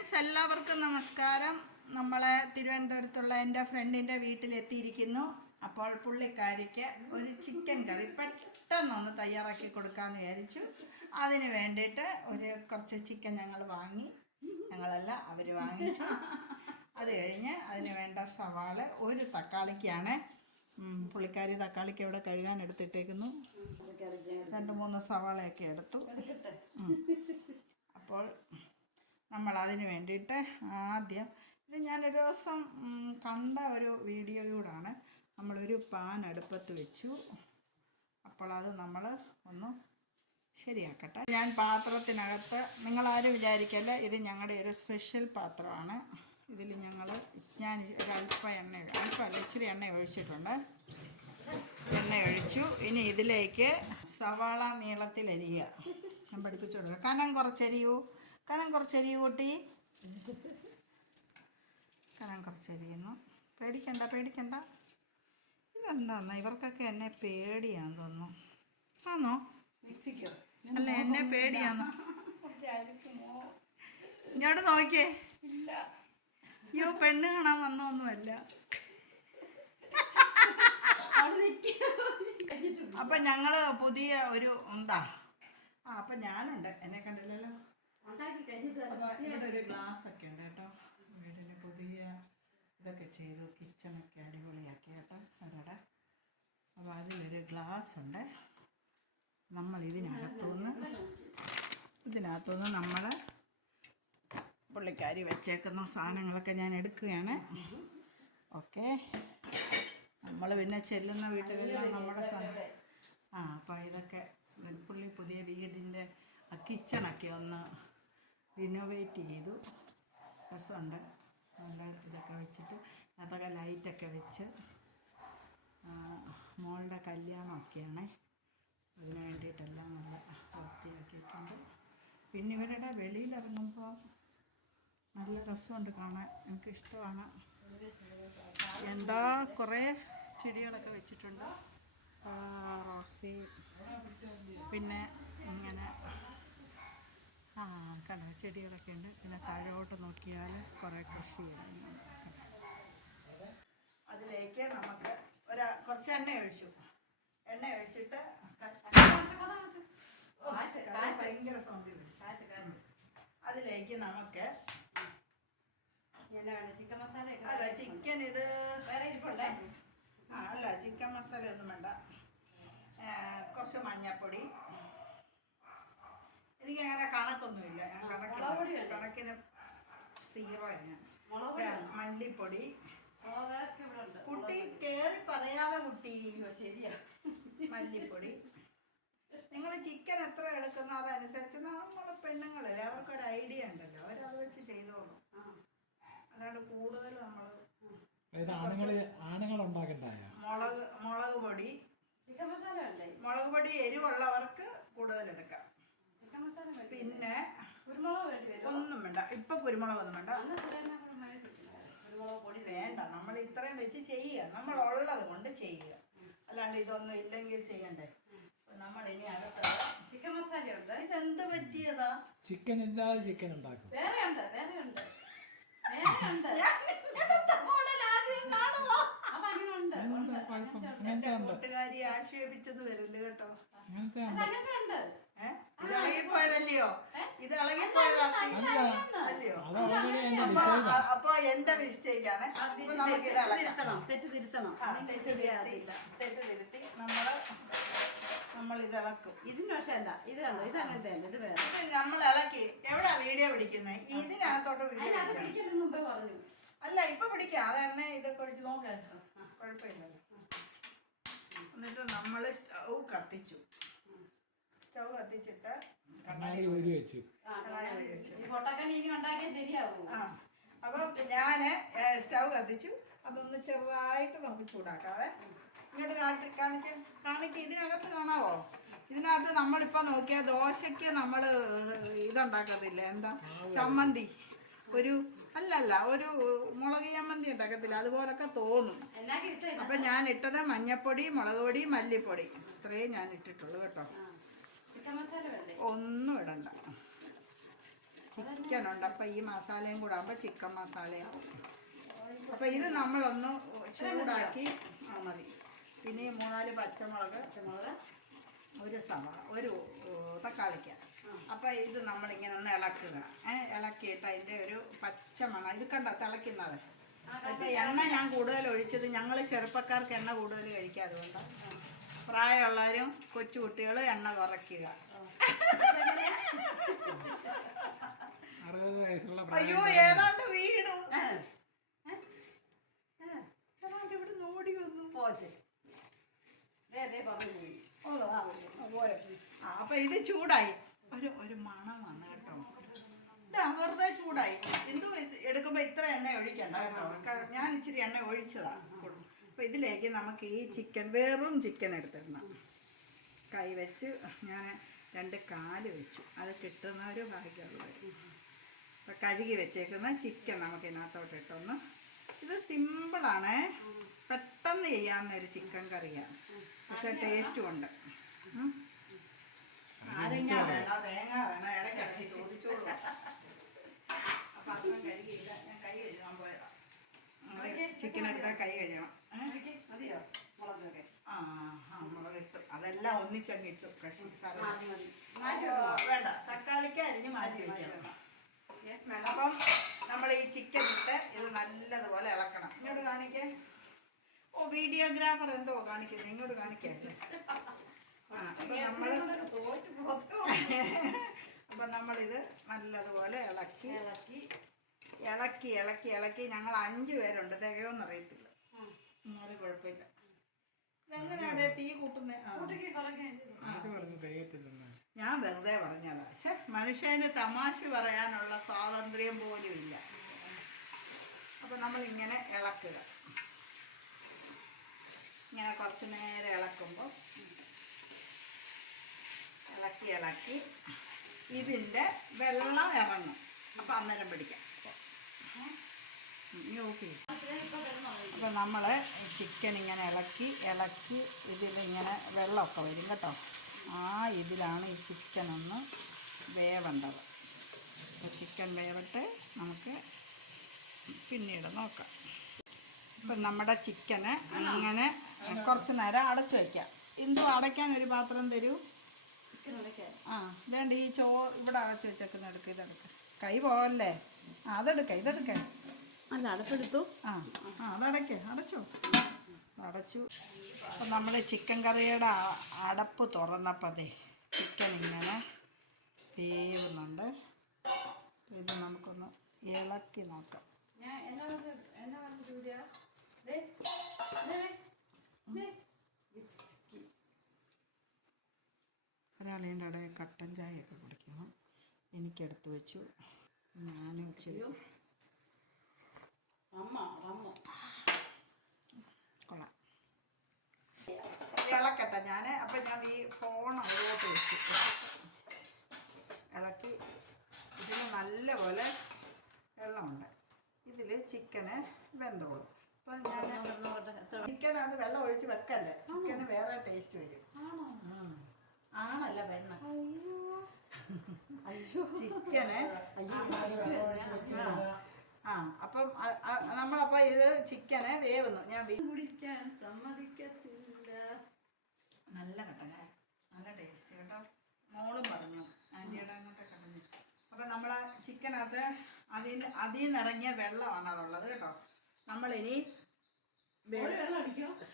Friends, എല്ലാവർക്കും നമസ്കാരം. നമ്മളെ തിരുവനന്തപുരത്തുള്ള എൻ്റെ ഫ്രണ്ടിൻ്റെ വീട്ടിലെത്തിയിരിക്കുന്നു. അപ്പോൾ പുള്ളിക്കാരിക്ക് ഒരു ചിക്കൻ കറി പെട്ടെന്നൊന്ന് തയ്യാറാക്കി കൊടുക്കാമെന്ന് വിചാരിച്ചു. അതിന് വേണ്ടിയിട്ട് കുറച്ച് ചിക്കൻ ഞങ്ങൾ വാങ്ങി, ഞങ്ങളല്ല അവർ വാങ്ങിച്ചു. അത് കഴിഞ്ഞ് അതിന് വേണ്ട സവാള, ഒരു തക്കാളിക്കാണ്. പുള്ളിക്കാരി തക്കാളിക്ക് ഇവിടെ കഴുകാൻ എടുത്തിട്ടേക്കുന്നു. 2-3 സവാളയൊക്കെ എടുത്തു. അപ്പോൾ നമ്മൾ അതിന് വേണ്ടിയിട്ട് ആദ്യം, ഇത് ഞാനൊരു ദിവസം കണ്ട ഒരു വീഡിയോയിലൂടെയാണ്. നമ്മളൊരു പാൻ അടുപ്പത്ത് വെച്ചു. അപ്പോൾ അത് നമ്മൾ ഒന്ന് ശരിയാക്കട്ടെ. ഞാൻ പാത്രത്തിനകത്ത്, നിങ്ങളാരും വിചാരിക്കല്ല, ഇത് ഞങ്ങളുടെ ഒരു സ്പെഷ്യൽ പാത്രമാണ്. ഇതിൽ ഞാൻ ഇച്ചിരി എണ്ണ ഒഴിച്ചിട്ടുണ്ട്. എണ്ണ ഒഴിച്ചു. ഇനി ഇതിലേക്ക് സവാള നീളത്തിലരിയുക. ഞാൻ പഠിപ്പിച്ചു കൊടുക്കുക. കനം കുറച്ചരിയൂ കൂട്ടി. കനം കുറച്ചരിയുന്നു. പേടിക്കണ്ട. ഇതെന്താന്നോ, ഇവർക്കൊക്കെ എന്നെ പേടിയാന്ന് തോന്നുന്നു. ആന്നോ? അല്ല, എന്നെ പേടിയാന്നോ? ഇങ്ങോട്ട് നോക്കിയേ. അയ്യോ, പെണ്ണ് കാണാൻ വന്നൊന്നുമല്ല. അപ്പൊ ഞങ്ങള് പുതിയ ഒരു അപ്പൊ ഞാനുണ്ട്, എന്നെ കണ്ടില്ലല്ലോ. അപ്പൊ ഇവിടെ ഒരു ഗ്ലാസ് ഒക്കെ ഉണ്ട് കേട്ടോ. വീടിന് പുതിയ ഇതൊക്കെ ചെയ്തു, കിച്ചണൊക്കെ അടിപൊളിയാക്കി കേട്ടോ അവരുടെ. അപ്പോൾ അതിലൊരു ഗ്ലാസ് ഉണ്ട്. നമ്മൾ ഇതിനകത്തുനിന്ന് നമ്മൾ പുള്ളിക്കാരി വെച്ചേക്കുന്ന സാധനങ്ങളൊക്കെ ഞാൻ എടുക്കുകയാണ്. ഓക്കെ, നമ്മൾ പിന്നെ ചെല്ലുന്ന വീട്ടിലെല്ലാം നമ്മുടെ അപ്പോൾ ഇതൊക്കെ പുള്ളി പുതിയ വീടിൻ്റെ കിച്ചണൊക്കെ ഒന്ന് റിനോവേറ്റ് ചെയ്തു. രസമുണ്ട്. നല്ല ഇതൊക്കെ വെച്ചിട്ട് അതൊക്കെ ലൈറ്റൊക്കെ വെച്ച്, മോളുടെ കല്യാണമൊക്കെയാണ്. അതിന് വേണ്ടിയിട്ടെല്ലാം നല്ല വൃത്തിയാക്കിയിട്ടുണ്ട്. പിന്നെ ഇവരുടെ വെളിയിലിറങ്ങുമ്പോൾ നല്ല രസമുണ്ട് കാണാൻ, എനിക്കിഷ്ടമാണ്. കുറേ ചെടികളൊക്കെ വെച്ചിട്ടുണ്ട്. റോസി, പിന്നെ ഇങ്ങനെ കണ്ട ചെടികളൊക്കെ ഉണ്ട്. പിന്നെ താഴോട്ട് നോക്കിയാൽ കുറേ കൃഷി ചെയ്യുന്നുണ്ട്. അതിലേക്ക് നമുക്ക് കുറച്ച് എണ്ണ ഒഴിച്ചിട്ട് ഭയങ്കര സൗണ്ട്. അതിലേക്ക് നമുക്ക് ചിക്കൻ ചിക്കൻ മസാല ഒന്നും വേണ്ട. കുറച്ച് മഞ്ഞപ്പൊടി. എനിക്ക് അങ്ങനെ കണക്കൊന്നുമില്ല, കണക്കിന് 0. മല്ലിപ്പൊടി. കുട്ടി കേറി പറയാതെ കുട്ടി. ശരിയാ. മല്ലിപ്പൊടി. നിങ്ങൾ ചിക്കൻ എത്ര എടുക്കുന്നോ അതനുസരിച്ച്, നമ്മൾ പെണ്ണുങ്ങളല്ലേ, അവർക്കൊരു ഐഡിയ ഉണ്ടല്ലോ, അവരത് വെച്ച് ചെയ്തോളും. അല്ലാണ്ട് കൂടുതൽ നമ്മൾ മുളക് പൊടി എരിവുള്ളവർക്ക് കൂടുതൽ എടുക്കാം. പിന്നെ ഒന്നും വേണ്ട, ഇപ്പൊ കുരുമുളകൊന്നും വേണ്ട. നമ്മൾ ഇത്രയും വെച്ച് ചെയ്യുക, നമ്മൾ ഉള്ളത് കൊണ്ട് ചെയ്യുക. അല്ലാണ്ട് ഇതൊന്നും ഇല്ലെങ്കിൽ ചെയ്യണ്ടേ. നമ്മൾ ഇനി അടുത്തത് ചിക്കൻ മസാല ഉണ്ട്. ഇതെന്ത് പറ്റിയതാ? ചിക്കൻ ഇല്ലാതെ ചിക്കൻ ഉണ്ടാക്കും. വേറെ ഉണ്ട്. കൂട്ടുകാരി ആക്ഷേപിച്ചത് വരില്ല കേട്ടോ. ഇത് ഇളകിപ്പോയതല്ലയോ? അപ്പൊ എന്റെ മിസ്റ്റേക്കാണ്. തെറ്റ് തിരുത്തി നമ്മൾ ഇത് ഇളക്കും. ഇതിന് പക്ഷേ അല്ല, ഇത് കണ്ടോ, ഇത് അങ്ങനത്തെ അല്ല, ഇത് വേറെ. നമ്മൾ ഇളക്കി എവിടാ വീഡിയോ പിടിക്കുന്നത്? ഇതിനകത്തോട്ട് വീഡിയോ മുമ്പേ പറഞ്ഞു. അല്ല, ഇപ്പൊ പിടിക്കാം. അതെണ്ണ ഇതൊക്കെ ഒഴിച്ച് നോക്കാം, കുഴപ്പമില്ലല്ലോ. എന്നിട്ട് നമ്മൾ സ്റ്റൗ കത്തിച്ചിട്ട് അപ്പം ഞാന് സ്റ്റൗ കത്തിച്ചു. അതൊന്ന് ചെറുതായിട്ട് നമുക്ക് ചൂടാക്കാവേ. ഇങ്ങോട്ട് കാണിക്ക. ഇതിനകത്ത് കാണാവോ? ഇതിനകത്ത് നമ്മളിപ്പോൾ നോക്കിയാൽ ദോശയ്ക്ക് നമ്മൾ ഇതുണ്ടാക്കത്തില്ല, എന്താ ചമ്മന്തി, ഒരു മുളക് ചമ്മന്തി ഉണ്ടാക്കത്തില്ല, അതുപോലൊക്കെ തോന്നും. അപ്പം ഞാൻ ഇട്ടത് മഞ്ഞപ്പൊടി, മുളക് പൊടി, മല്ലിപ്പൊടി, ഇത്രയും ഞാൻ ഇട്ടിട്ടുള്ളൂ കേട്ടോ. ഒന്നും ഇടണ്ട. ചിക്കൻ ഉണ്ട്. അപ്പം ഈ മസാലയും കൂടെ ആകുമ്പോൾ ചിക്കൻ മസാലയാവും. അപ്പം ഇത് നമ്മളൊന്ന് ചൂടാക്കി മതി. പിന്നെ ഈ 3-4 പച്ചമുളക്, ഒരു സവാള, ഒരു തക്കാളിക്ക. അപ്പം ഇത് നമ്മളിങ്ങനെ ഒന്ന് ഇളക്കുക. ഇളക്കിയിട്ട് അതിൻ്റെ ഒരു പച്ചമണം ഇത് കണ്ടോ തിളയ്ക്കുന്നത്. അപ്പം എണ്ണ ഞാൻ കൂടുതൽ ഒഴിച്ചത് ഞങ്ങൾ ചെറുപ്പക്കാർക്ക് എണ്ണ കൂടുതൽ കഴിക്കുക. അതുകൊണ്ട് പ്രായമുള്ളവരും കൊച്ചുകുട്ടികളും എണ്ണ കുറയ്ക്കുക. അയ്യോ ഏതാണ്ട് വീണു. ഇവിടെ നോടി വന്നു. അപ്പൊ ഇത് ചൂടായി. ഒരു മണമാണ് കേട്ടോ. വെറുതെ ചൂടായി. എന്തോ എടുക്കുമ്പോ ഇത്ര എണ്ണ ഒഴിക്കണ്ട കേട്ടോ. ഞാൻ ഇച്ചിരി എണ്ണ ഒഴിച്ചതാ. അപ്പൊ ഇതിലേക്ക് നമുക്ക് ഈ ചിക്കൻ, വെറും ചിക്കൻ എടുത്തിടണം. കൈ വെച്ച് ഞാൻ 2 കാല് വെച്ചു. അത് കിട്ടുന്ന ഒരു ഭാഗ്യമുള്ളവർ. അപ്പം കഴുകി വെച്ചേക്കുന്ന ചിക്കൻ നമുക്ക് ഇതിനകത്തോട്ട് ഇട്ടൊന്ന്. ഇത് സിമ്പിളാണ്, പെട്ടെന്ന് ചെയ്യാവുന്നൊരു ചിക്കൻ കറിയാണ്. പക്ഷെ ടേസ്റ്റും ഉണ്ട്. ആരെኛ വേണോ തേങ്ങ വേണോ ഇടയ്ക്കിടയ്ക്ക് ചോദിച്ചോളൂ. അപ്പം അത്രയും കഴുകിയില്ല. ഞാൻ കൈ കഴുകാൻ പോയതാ. ചിക്കൻ എടുത്താൽ കൈ കഴുകണം. മുളക് ഇട്ടു. അതെല്ലാം ഒന്നിച്ചങ്ങ് ഇട്ടു. വേണ്ട, തക്കാളിക്ക് അരിഞ്ഞ് മാറ്റി വയ്ക്കണം. അപ്പം നമ്മൾ ഈ ചിക്കൻ ഇട്ട് ഇത് നല്ലതുപോലെ ഇളക്കണം. ഇങ്ങോട്ട് കാണിക്കേ. ഓ വീഡിയോഗ്രാഫർ എന്തോ കാണിക്കുന്നത്. ഇങ്ങോട്ട് കാണിക്കല്ലേ. അപ്പം നമ്മളിത് നല്ലതുപോലെ ഇളക്കി ഇളക്കി ഇളക്കി ഇളക്കി ഞങ്ങൾ 5 പേരുണ്ട്. തികയോന്ന് അറിയത്തില്ല. എന്നാലും കുഴപ്പമില്ല. ഇതെങ്ങനെയാണ് തീ കൂട്ടുന്നത്? ഞാൻ വെറുതെ പറഞ്ഞതാ. പക്ഷെ മനുഷ്യന് തമാശ പറയാനുള്ള സ്വാതന്ത്ര്യം പോലും ഇല്ല. അപ്പൊ നമ്മൾ ഇങ്ങനെ ഇളക്കുക. ഇങ്ങനെ കുറച്ച് നേരം ഇളക്കുമ്പോൾ ഇളക്കി ഇളക്കി ഇതിൻ്റെ വെള്ളം ഇറങ്ങും. അപ്പം അന്നേരം പിടിക്കാം. ഓക്കെ. അപ്പം നമ്മൾ ചിക്കൻ ഇങ്ങനെ ഇളക്കി ഇളക്കി ഇതിലിങ്ങനെ വെള്ളമൊക്കെ വരും കേട്ടോ. ഇതിലാണ് ഈ ചിക്കൻ ഒന്ന് വേവേണ്ടത്. അപ്പോൾ ചിക്കൻ വേവിട്ട് നമുക്ക് പിന്നീട് നോക്കാം. ഇപ്പം നമ്മുടെ ചിക്കന് അങ്ങനെ കുറച്ച് നേരം അടച്ചു വയ്ക്കാം. എന്തോ അടയ്ക്കാൻ ഒരു പാത്രം തരൂ. വേണ്ട ഈ ഇവിടെ അടച്ചു വെച്ചേക്കുന്ന എടുക്കുക. ഇതെടുക്ക. കൈ പോകല്ലേ. ഇതെടുക്ക. അല്ല അടപ്പെടുത്തു. അടച്ചോ. അടച്ചു. അപ്പം നമ്മൾ ചിക്കൻ കറിയുടെ അടപ്പ് തുറന്നപ്പോൾ ചിക്കൻ ഇങ്ങനെ വേവുന്നുണ്ട്. ഇത് നമുക്കൊന്ന് ഇളക്കി നോക്കാം. ഒരാളേൻ്റെ അവിടെ കട്ടൻ ചായയൊക്കെ കുടിക്കണം. എനിക്കെടുത്ത് വെച്ചു. ഞാനും ഇച്ചിരി കൊള്ളാം. ഇളക്കട്ടെ ഞാൻ. അപ്പം ഞാൻ ഈ ഫോൺ അതിലോട്ട് വെച്ചു ഇളക്കി. ഇതിന് നല്ലപോലെ വെള്ളമുണ്ട്. ഇതിൽ ചിക്കന് വെന്തോളും. അപ്പം ഞാൻ ചിക്കനകത്ത് വെള്ളം ഒഴിച്ച് വെക്കല്ലേ. ചിക്കന് വേറെ ടേസ്റ്റ് വരും. ആണല്ല വെണ്ണ. ചിക്കന് അപ്പം നമ്മളപ്പോൾ ഇത് ചിക്കന് വേവുന്നു. ഞാൻ കുടിക്കാൻ സമ്മതിക്കത്തില്ല. നല്ല കട്ടന, നല്ല ടേസ്റ്റ് കേട്ടോ. മോളും പറഞ്ഞു ആൻറ്റിയുടെ അങ്ങോട്ട് കടഞ്ഞു. അപ്പം നമ്മൾ ചിക്കനകത്ത് അതിൽ നിന്നിറങ്ങിയ വെള്ളമാണ് അതുള്ളത് കേട്ടോ. നമ്മളിനി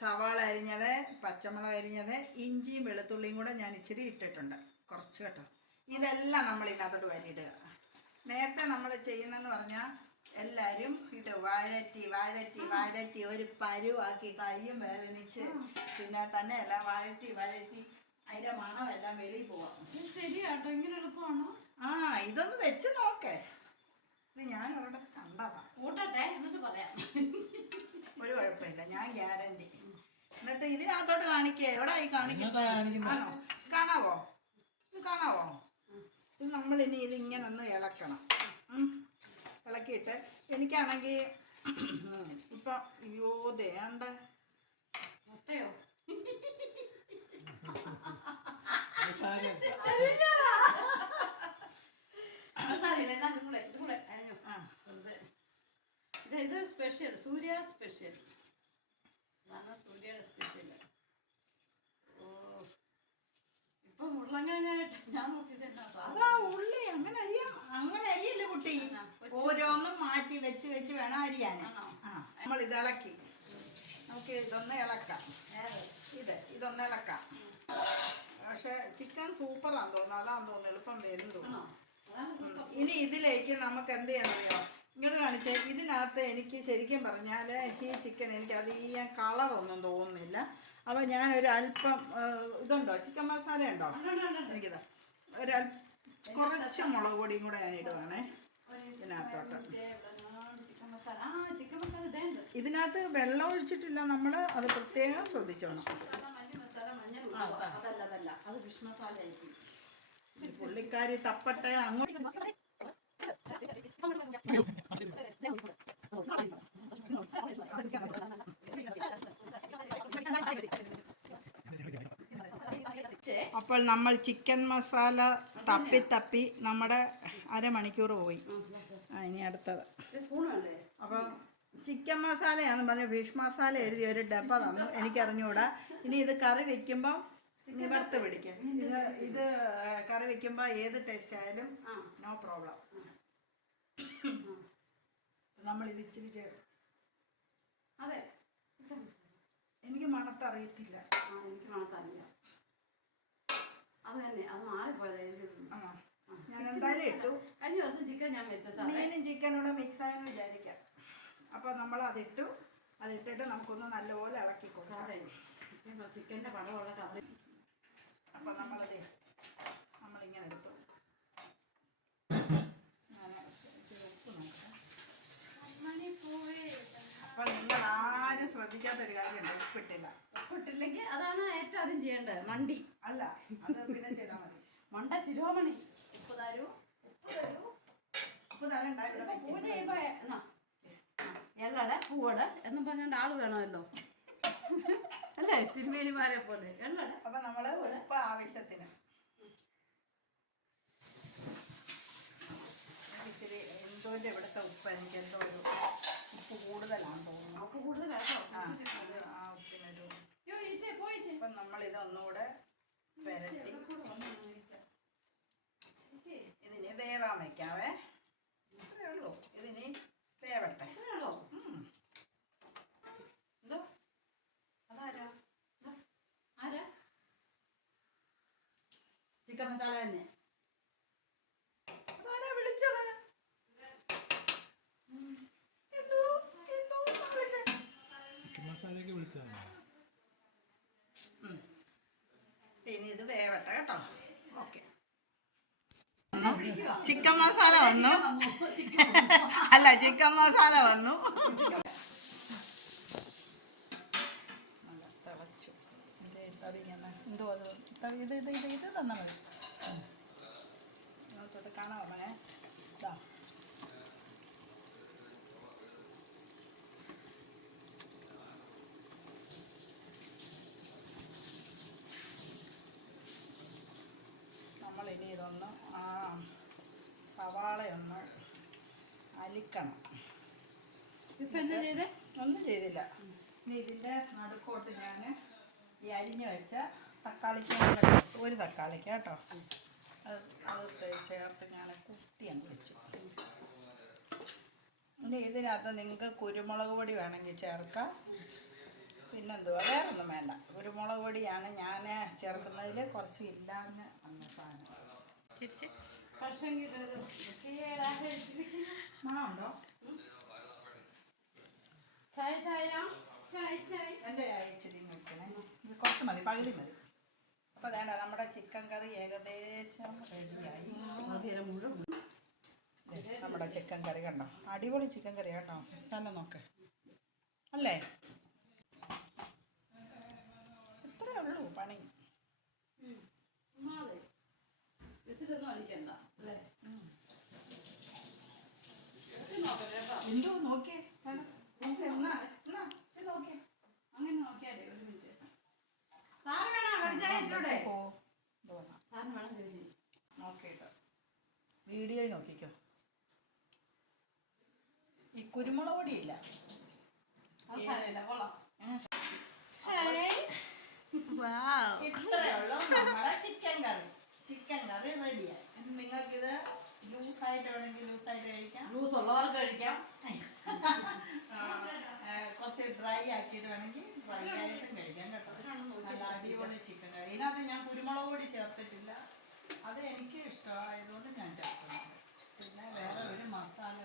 സവാള അരിഞ്ഞത്, പച്ചമുളക് അരിഞ്ഞത്, ഇഞ്ചിയും വെളുത്തുള്ളിയും കൂടെ ഞാൻ ഇച്ചിരി ഇട്ടിട്ടുണ്ട് കുറച്ച് കേട്ടോ. ഇതെല്ലാം നമ്മൾ ഇതിനകത്തോട്ട് വരിയിടുക. നേരത്തെ നമ്മൾ ചെയ്യുന്നതെന്ന് പറഞ്ഞാൽ എല്ലാവരും ഇത് വഴറ്റി ഒരു പരുവാക്കി കയ്യും വേദനിച്ച് പിന്നെ തന്നെയല്ല വഴറ്റി അതിൻ്റെ മണമെല്ലാം വെളിയിൽ പോവാം. ശരിയാട്ടോ. ഇങ്ങനെ എളുപ്പമാണോ? ഇതൊന്ന് വെച്ച് നോക്കേ. ഇത് ഞാൻ അവിടെ കണ്ടതാ. കൂട്ടട്ടെ എന്നിട്ട് പറയാം. ഒരു കുഴപ്പമില്ല, ഞാൻ ഗ്യാരണ്ടി. എന്നിട്ട് ഇതിനകത്തോട്ട് കാണിക്കേ. എവിടെ ആയി കാണിക്കണോ? കാണാവോ? ഇത് കാണാവോ? ഇത് നമ്മളിനി ഇതിങ്ങനെ ഒന്ന് ഇളക്കണം. ഇളക്കിയിട്ട് എനിക്കാണെങ്കിൽ ഇപ്പം അയ്യോ ദേണ്ട മുട്ടയോ മസാലയില്ല എന്നാ ഇതുകൂടെ അരിഞ്ഞു. ആ ഇത് സ്പെഷ്യൽ സൂര്യ സ്പെഷ്യൽ. അതാണ് സൂര്യയുടെ സ്പെഷ്യൽ. ഓ ഇപ്പൊ ഉരുളങ്ങാനായിട്ട് ഞാൻ നോക്കിയത് എന്നാ അതാ ഉള്ളി അങ്ങനെ അരിയല്ല കുട്ടി. ഓരോന്നും മാറ്റി വെച്ച് വെച്ച് വേണം അരിയാൻ. ആ നമ്മൾ ഇത് ഇളക്കി നമുക്ക് ഇതൊന്ന് ഇളക്കാം. ഇതൊന്ന് ഇളക്കാം. പക്ഷെ ചിക്കൻ സൂപ്പറാന്ന് തോന്നുന്നു. അതാന്ന് തോന്നുന്നു എളുപ്പം വരും തോന്നുന്നു. ഇനി ഇതിലേക്ക് നമുക്ക് എന്ത് ചെയ്യണമോ ഇങ്ങോട്ട് കാണിച്ചേ. ഇതിനകത്ത് എനിക്ക് ശരിക്കും പറഞ്ഞാൽ ഈ ചിക്കൻ എനിക്ക് അധികം കളറൊന്നും തോന്നുന്നില്ല. അപ്പോൾ ഞാനൊരു അല്പം ഇതുണ്ടോ ചിക്കൻ മസാല ഉണ്ടോ എനിക്കിതാ കുറച്ച് മുളക് പൊടിയും കൂടെ ഞാൻ ഇടുവാണേ ഇതിനകത്തോട്ട്. ഇതിനകത്ത് വെള്ളം ഒഴിച്ചിട്ടില്ല നമ്മൾ. അത് പ്രത്യേകം ശ്രദ്ധിച്ചോണം. പുള്ളിക്കാരി തപ്പട്ടെ അങ്ങോട്ട്. അപ്പോൾ നമ്മൾ ചിക്കൻ മസാല തപ്പി തപ്പി നമ്മുടെ അരമണിക്കൂർ പോയി. ഇനി അടുത്തത്. അപ്പം ചിക്കൻ മസാലയാന്ന് പറഞ്ഞ ഫിഷ് മസാല എഴുതി ഒരു ഡബ്ബ തന്നു. എനിക്കറിഞ്ഞൂടാ. ഇനി ഇത് കറി വെക്കുമ്പം നിവർത്ത് പിടിക്കും. ഇത് കറി വെക്കുമ്പോൾ ഏത് ടേസ്റ്റ് ആയാലും നോ പ്രോബ്ലം. നമ്മൾ ഇത് ഇച്ചിരി ചേർത്ത്. അതെ എനിക്ക് മണത്തറിയത്തില്ല. എനിക്ക് മണത്തറിയില്ല. അത് തന്നെ അത് മാറിപ്പോയത്. ഞാൻ എന്തായാലും ഇട്ടു. കഴിഞ്ഞ ദിവസം ചിക്കൻ ഞാൻ വെച്ച മീനും ചിക്കനൂടെ മിക്സ് ആയെന്ന് വിചാരിക്കാം. അപ്പോൾ നമ്മൾ അതിട്ടിട്ട് നമുക്കൊന്ന് നല്ലപോലെ ഇളക്കി കൊടുക്കാം. ചിക്കൻ്റെ പടമുള്ള കറി. അപ്പോൾ നമ്മളിങ്ങനെ എടുത്തു. ഞാൻ ഉപ്പ് നോക്കാം. അപ്പോൾ നിങ്ങൾ ആരും ശ്രദ്ധിക്കാത്തൊരു കാര്യമുണ്ട്. ഉപ്പിട്ടില്ല. ഉപ്പിട്ടില്ലെങ്കിൽ അതാണ് ഏറ്റവും ആദ്യം ചെയ്യേണ്ടത്. മണ്ടി അല്ല, അത് പിന്നെ ചെയ്താൽ മതി. മണ്ട ശിരോമണി. ഉപ്പ് തരണ്ട. പൂജ ചെയ്യുമ്പോ എള്ളടെ പൂവടെ എന്നും പറഞ്ഞോണ്ട് ആള് വേണമല്ലോ അല്ലേ? തിരുമേനിമാരെ പോലെ എള്ളടെ. അപ്പൊ നമ്മള് ഉപ്പ് ആവശ്യത്തിന് ഇച്ചിരി എന്തോന്റെ ഇവിടുത്തെ ഉപ്പ് എനിക്ക് എന്തോ ഒരു ഉപ്പ് കൂടുതലാണെന്ന് തോന്നുന്നു. ഉപ്പ് കൂടുതലാണോ? ആ ഉപ്പിനൊരു. അപ്പം നമ്മളിതൊന്നുകൂടെ പെരട്ടി ഇതിന് വേവാൻ വയ്ക്കാവേ. ഇത്രയേ ഉള്ളൂ. ഇതിന് വേവട്ടെ. അതാരാ? ചിക്കൻ മസാല തന്നെ. അതാരാ വിളിച്ചത്? ഇനി ഇത് വേവട്ടെ കേട്ടോ. ഓക്കെ. ചിക്കൻ മസാല വന്നു. അല്ല, ചിക്കൻ മസാല വന്നു. തിളച്ചു. എന്തോ അത് ഇത് തന്നാൽ മതി. നോക്കട്ടെ കാണാമേ. ഇതാ നമ്മളിനി ഇതൊന്ന് സവാളയൊന്ന് അലിക്കണം. ഇപ്പം എന്താ ചെയ്തേ? ഒന്നും ചെയ്തില്ല. ഇനി ഇതിൻ്റെ നടുക്കോട്ട് ഞാൻ ഈ അരിഞ്ഞ് വെച്ച ഒരു തക്കാളിക്ക് കേട്ടോ അത് ചേർത്ത് ഞാൻ കുത്തിയെന്ന് വെച്ചു. ഇനി ഇതിനകത്ത് നിങ്ങൾക്ക് കുരുമുളക് പൊടി വേണമെങ്കിൽ ചേർക്കാം. പിന്നെന്തുവാ, വേറൊന്നും വേണ്ട. കുരുമുളക് പൊടിയാണ് ഞാൻ ചേർക്കുന്നതിൽ കുറച്ച് ഇല്ലാന്ന് വന്ന സാധനം. മണമുണ്ടോ? എൻ്റെ ഇച്ചിരി വെക്കണേ. ഇത് കുറച്ച് മതി, പകുതി മതി. അപ്പോൾ വേണ്ട, നമ്മുടെ ചിക്കൻ കറി ഏകദേശം റെഡിയായി. നമ്മുടെ ചിക്കൻ കറി കണ്ടോ, അടിപൊളി ചിക്കൻ കറി കേട്ടോ. മസാല നോക്ക് അല്ലേ? ഇത്രയേ ഉള്ളൂ പണി. എന്തോ നോക്കിയേ അങ്ങനെ നോക്കിയാലേ ഒരു മിനിറ്റ്. നോക്കിയിട്ട് വീഡിയോയിൽ നോക്കിക്കോ. ഈ കുരുമുളക് പൊടിയില്ല. അത് സാരമില്ല, കൊള്ളാം. ഇത്രയേ ഉള്ളൂ നമ്മുടെ ചിക്കൻ കറി. ചിക്കൻ കറി റെഡിയായി. നിങ്ങൾക്കിത് ലൂസായിട്ട് വേണമെങ്കിൽ ലൂസായിട്ട് കഴിക്കാം, ലൂസ് ഉള്ളവർക്ക് കഴിക്കാം. കുറച്ച് ഡ്രൈ ആക്കിയിട്ട് വേണമെങ്കിൽ ഡ്രൈ ആയിട്ടും കഴിക്കാം കേട്ടോ. നല്ല അടിപൊളി ചിക്കൻ കറി. ഇതിനകത്ത് ഞാൻ കുരുമുളക് പൊടി ചേർത്തിട്ടില്ല, അത് എനിക്ക് ഇഷ്ടമായതുകൊണ്ട് ഞാൻ ചേർക്കുന്നുണ്ട്. പിന്നെ വേറെ ഒരു മസാല